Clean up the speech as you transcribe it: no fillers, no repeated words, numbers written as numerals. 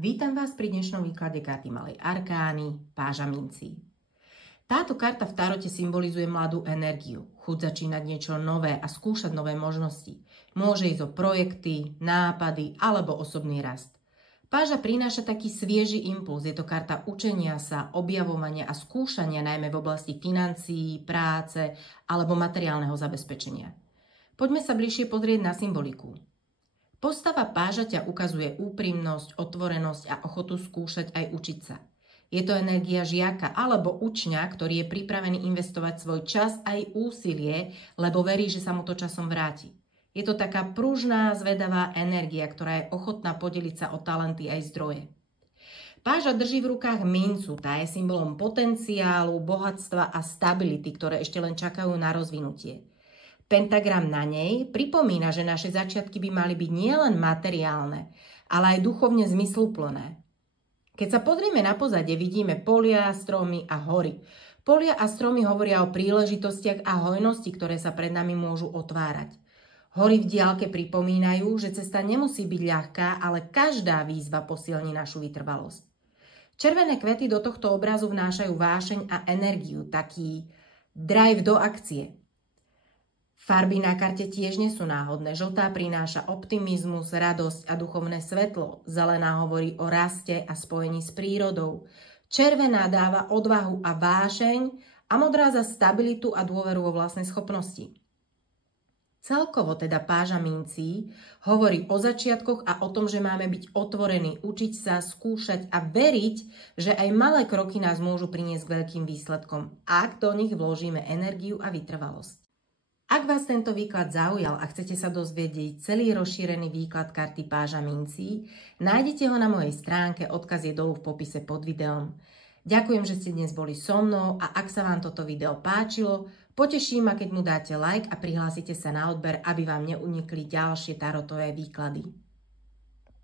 Vítam vás pri dnešnom výklade karty Malej arkány, páža mincí. Táto karta v tarote symbolizuje mladú energiu, chuť začínať niečo nové a skúšať nové možnosti. Môže ísť o projekty, nápady alebo osobný rast. Páža prináša taký svieži impuls, je to karta učenia sa, objavovania a skúšania najmä v oblasti financií, práce alebo materiálneho zabezpečenia. Poďme sa bližšie pozrieť na symboliku. Postava páža ťa ukazuje úprimnosť, otvorenosť a ochotu skúšať aj učiť sa. Je to energia žiaka alebo učňa, ktorý je pripravený investovať svoj čas aj úsilie, lebo verí, že sa mu to časom vráti. Je to taká pružná, zvedavá energia, ktorá je ochotná podeliť sa o talenty aj zdroje. Páža drží v rukách mincu, tá je symbolom potenciálu, bohatstva a stability, ktoré ešte len čakajú na rozvinutie. Pentagram na nej pripomína, že naše začiatky by mali byť nielen materiálne, ale aj duchovne zmysluplné. Keď sa pozrieme na pozadie, vidíme polia, stromy a hory. Polia a stromy hovoria o príležitostiach a hojnosti, ktoré sa pred nami môžu otvárať. Hory v diaľke pripomínajú, že cesta nemusí byť ľahká, ale každá výzva posilní našu vytrvalosť. Červené kvety do tohto obrazu vnášajú vášeň a energiu, taký drive do akcie. Farby na karte tiež nie sú náhodné. Žltá prináša optimizmus, radosť a duchovné svetlo. Zelená hovorí o raste a spojení s prírodou. Červená dáva odvahu a vášeň a modrá za stabilitu a dôveru vo vlastné schopnosti. Celkovo teda páža mincí hovorí o začiatkoch a o tom, že máme byť otvorení, učiť sa, skúšať a veriť, že aj malé kroky nás môžu priniesť k veľkým výsledkom, ak do nich vložíme energiu a vytrvalosť. Ak vás tento výklad zaujal a chcete sa dozvedieť celý rozšírený výklad karty páža mincí, nájdete ho na mojej stránke, odkaz je dolu v popise pod videom. Ďakujem, že ste dnes boli so mnou a ak sa vám toto video páčilo, poteší ma, keď mu dáte like a prihlásite sa na odber, aby vám neunikli ďalšie tarotové výklady.